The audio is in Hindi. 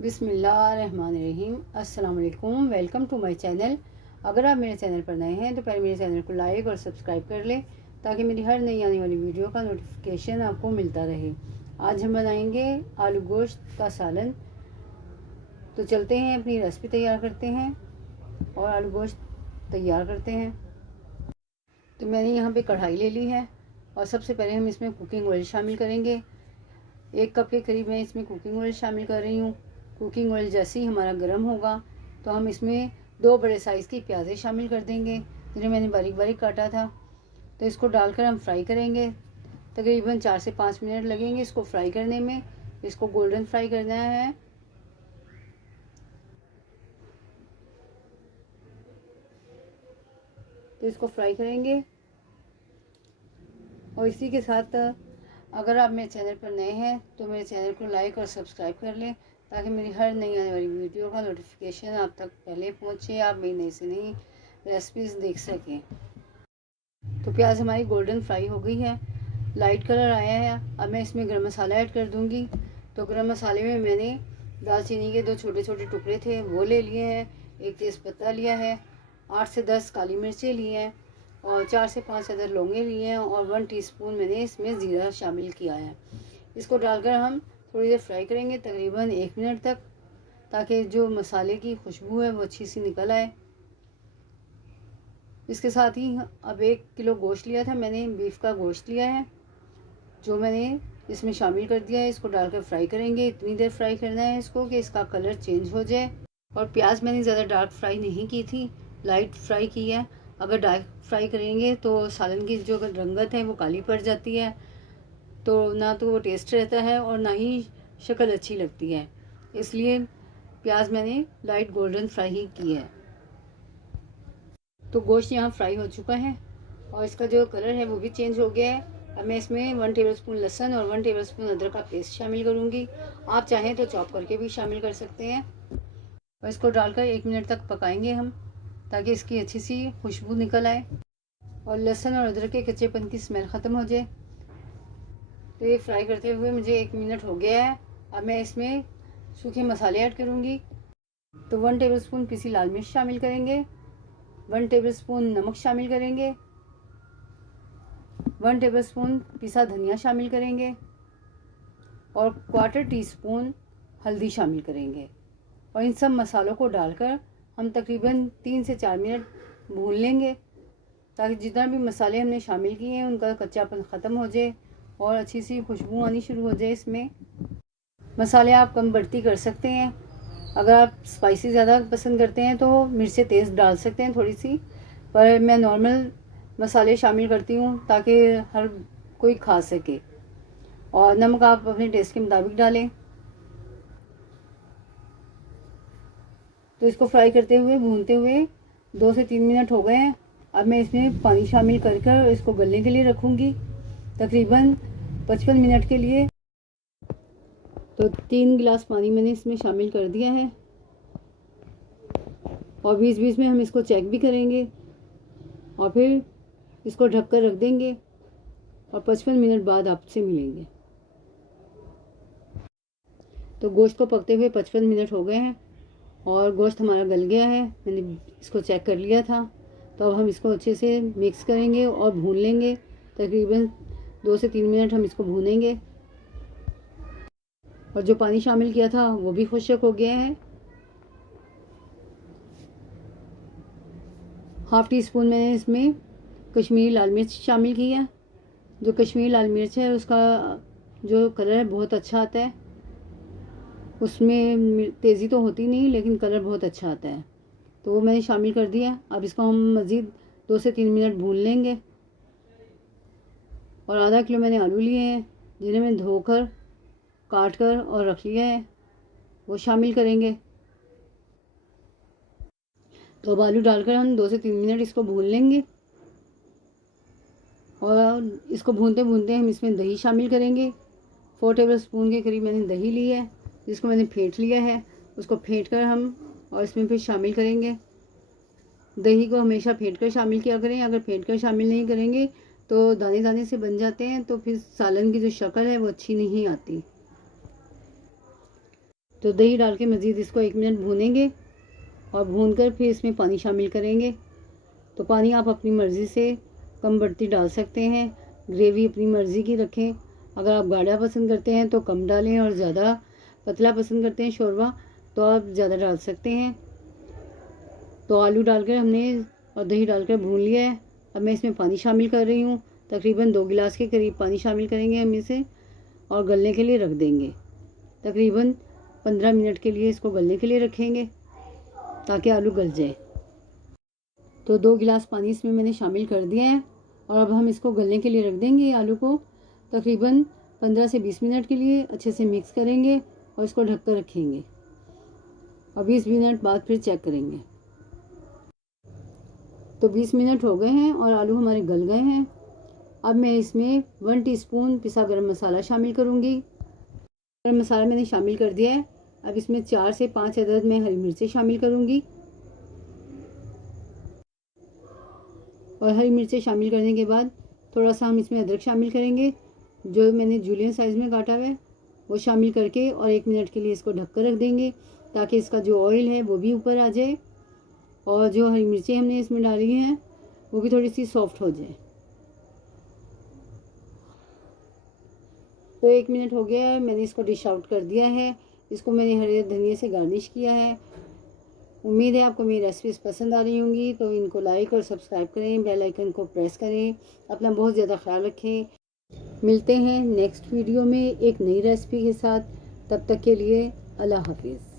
बिस्मिल्लाहिर्रहमानिर्रहीम। अस्सलाम वालेकुम। Welcome to my channel. अगर आप मेरे चैनल पर नए हैं तो पहले मेरे चैनल को लाइक और सब्सक्राइब कर लें ताकि मेरी हर नई आने वाली वीडियो का नोटिफिकेशन आपको मिलता रहे। आज हम बनाएंगे आलू गोश्त का सालन। तो चलते हैं अपनी रेसिपी तैयार करते हैं और आलू गोश्त तैयार करते हैं। तो मैंने यहाँ पे कढ़ाई ले ली है और सबसे पहले हम इसमें कुकिंग ऑयल शामिल करेंगे। 1 कप के करीब मैं इसमें कुकिंग ऑयल शामिल कर रही हूँ। कुकिंग ऑयल जैसे ही हमारा गर्म होगा तो हम इसमें 2 बड़े साइज़ की प्याज़ें शामिल कर देंगे जिन्हें मैंने बारीक बारीक काटा था। तो इसको डालकर हम फ्राई करेंगे। तकरीबन 4 से 5 मिनट लगेंगे इसको फ्राई करने में। इसको गोल्डन फ्राई करना है। तो इसको फ्राई करेंगे और इसी के साथ अगर आप मेरे चैनल पर नए हैं तो मेरे चैनल को लाइक और सब्सक्राइब कर लें ताकि मेरी हर नई आने वाली वीडियो का नोटिफिकेशन आप तक पहले पहुंचे, आप मेरी नई से नई रेसिपीज़ देख सकें। तो प्याज हमारी गोल्डन फ्राई हो गई है, लाइट कलर आया है। अब मैं इसमें गरम मसाला ऐड कर दूंगी। तो गरम मसाले में मैंने दालचीनी के 2 छोटे छोटे टुकड़े थे वो ले लिए हैं, 1 तेज़पत्ता लिया है, 8 से 10 काली मिर्चें ली हैं और 4 से 5 अदर लौंगे लिए हैं और 1 टीस्पून मैंने इसमें ज़ीरा शामिल किया है। इसको डालकर हम थोड़ी देर फ्राई करेंगे, तकरीबन 1 मिनट तक, ताकि जो मसाले की खुशबू है वो अच्छी सी निकल आए। इसके साथ ही अब 1 किलो गोश्त लिया था मैंने, बीफ का गोश्त लिया है जो मैंने इसमें शामिल कर दिया है। इसको डालकर फ्राई करेंगे। इतनी देर फ्राई करना है इसको कि इसका कलर चेंज हो जाए। और प्याज मैंने ज़्यादा डार्क फ्राई नहीं की थी, लाइट फ्राई की है। अगर डार्क फ्राई करेंगे तो सालन की जो रंगत है वो काली पड़ जाती है, तो ना तो वो टेस्ट रहता है और ना ही शक्ल अच्छी लगती है। इसलिए प्याज मैंने लाइट गोल्डन फ्राई ही की है। तो गोश्त यहाँ फ्राई हो चुका है और इसका जो कलर है वो भी चेंज हो गया है। अब मैं इसमें 1 टेबलस्पून लहसुन और 1 टेबलस्पून अदरक का पेस्ट शामिल करूँगी। आप चाहें तो चॉप करके भी शामिल कर सकते हैं। और इसको डालकर 1 मिनट तक पकाएंगे हम ताकि इसकी अच्छी सी खुशबू निकल आए और लहसुन और अदरक के कच्चेपन की स्मेल ख़त्म हो जाए। तो ये फ्राई करते हुए मुझे 1 मिनट हो गया है। अब मैं इसमें सूखे मसाले ऐड करूँगी। तो 1 टेबलस्पून पिसी लाल मिर्च शामिल करेंगे, 1 टेबलस्पून नमक शामिल करेंगे, 1 टेबलस्पून पिसा धनिया शामिल करेंगे और 1/4 टीस्पून हल्दी शामिल करेंगे। और इन सब मसालों को डालकर हम तकरीबन 3 से 4 मिनट भून लेंगे ताकि जितना भी मसाले हमने शामिल किए हैं उनका कच्चापन ख़त्म हो जाए और अच्छी सी खुशबू आनी शुरू हो जाए। इसमें मसाले आप कम बढ़ती कर सकते हैं। अगर आप स्पाइसी ज़्यादा पसंद करते हैं तो मिर्चें तेज़ डाल सकते हैं थोड़ी सी, पर मैं नॉर्मल मसाले शामिल करती हूँ ताकि हर कोई खा सके। और नमक आप अपने टेस्ट के मुताबिक डालें। तो इसको फ्राई करते हुए भूनते हुए 2 से 3 मिनट हो गए हैं। अब मैं इसमें पानी शामिल कर इसको गलने के लिए रखूँगी तकरीबन 55 मिनट के लिए। तो 3 गिलास पानी मैंने इसमें शामिल कर दिया है और बीच बीच में हम इसको चेक भी करेंगे और फिर इसको ढककर रख देंगे और 55 मिनट बाद आपसे मिलेंगे। तो गोश्त को पकते हुए 55 मिनट हो गए हैं और गोश्त हमारा गल गया है। मैंने इसको चेक कर लिया था। तो अब हम इसको अच्छे से मिक्स करेंगे और भून लेंगे। तकरीबन 2 से 3 मिनट हम इसको भूनेंगे। और जो पानी शामिल किया था वो भी खुश्क हो गया है। 1/2 टीस्पून मैंने इसमें कश्मीरी लाल मिर्च शामिल की है। जो कश्मीरी लाल मिर्च है उसका जो कलर है बहुत अच्छा आता है, उसमें तेज़ी तो होती नहीं लेकिन कलर बहुत अच्छा आता है, तो वो मैंने शामिल कर दिया। अब इसको हम मज़ीद 2 से 3 मिनट भून लेंगे। और आधा किलो मैंने आलू लिए हैं जिन्हें मैं धोकर काट कर और रख लिया है, वो शामिल करेंगे। तो अब आलू डालकर हम 2 से 3 मिनट इसको भून लेंगे। और इसको भूनते भूनते हम इसमें दही शामिल करेंगे। 4 टेबलस्पून के करीब मैंने दही ली है जिसको मैंने फेंट लिया है। उसको फेंट कर हम और इसमें फिर शामिल करेंगे। दही को हमेशा फेंट कर शामिल किया करें। अगर फेंट कर शामिल नहीं करेंगे तो दाने दाने से बन जाते हैं, तो फिर सालन की जो शक्ल है वो अच्छी नहीं आती। तो दही डाल के मज़ीद इसको 1 मिनट भूनेंगे और भूनकर फिर इसमें पानी शामिल करेंगे। तो पानी आप अपनी मर्ज़ी से कम बढ़ती डाल सकते हैं, ग्रेवी अपनी मर्ज़ी की रखें। अगर आप गाढ़ा पसंद करते हैं तो कम डालें और ज़्यादा पतला पसंद करते हैं शोरबा तो आप ज़्यादा डाल सकते हैं। तो आलू डालकर हमने और दही डालकर भून लिया है। अब मैं इसमें पानी शामिल कर रही हूँ, तकरीबन 2 गिलास के करीब पानी शामिल करेंगे हम इसे और गलने के लिए रख देंगे। तकरीबन 15 मिनट के लिए इसको गलने के लिए रखेंगे ताकि आलू गल जाए। तो 2 गिलास पानी इसमें मैंने शामिल कर दिया है और अब हम इसको गलने के लिए रख देंगे। आलू को तकरीबन 15 से 20 मिनट के लिए अच्छे से मिक्स करेंगे और इसको ढक कर रखेंगे और 20 मिनट बाद फिर चेक करेंगे। तो 20 मिनट हो गए हैं और आलू हमारे गल गए हैं। अब मैं इसमें 1 टीस्पून पिसा गरम मसाला शामिल करूँगी। गरम मसाला मैंने शामिल कर दिया है। अब इसमें 4 से 5 अदद मैं हरी मिर्चें शामिल करूँगी और हरी मिर्चें शामिल करने के बाद थोड़ा सा हम इसमें अदरक शामिल करेंगे, जो मैंने जूलियन साइज़ में काटा हुआ है वो शामिल करके और 1 मिनट के लिए इसको ढक कर रख देंगे ताकि इसका जो ऑयल है वो भी ऊपर आ जाए और जो हरी मिर्चें हमने इसमें डाली हैं वो भी थोड़ी सी सॉफ्ट हो जाए। तो 1 मिनट हो गया है, मैंने इसको डिश आउट कर दिया है। इसको मैंने हरे धनिए से गार्निश किया है। उम्मीद है आपको मेरी रेसिपीज़ पसंद आ रही होंगी, तो इनको लाइक और सब्सक्राइब करें, बेल आइकन को प्रेस करें। अपना बहुत ज़्यादा ख्याल रखें। मिलते हैं नेक्स्ट वीडियो में एक नई रेसिपी के साथ। तब तक के लिए अल्लाह हाफिज़।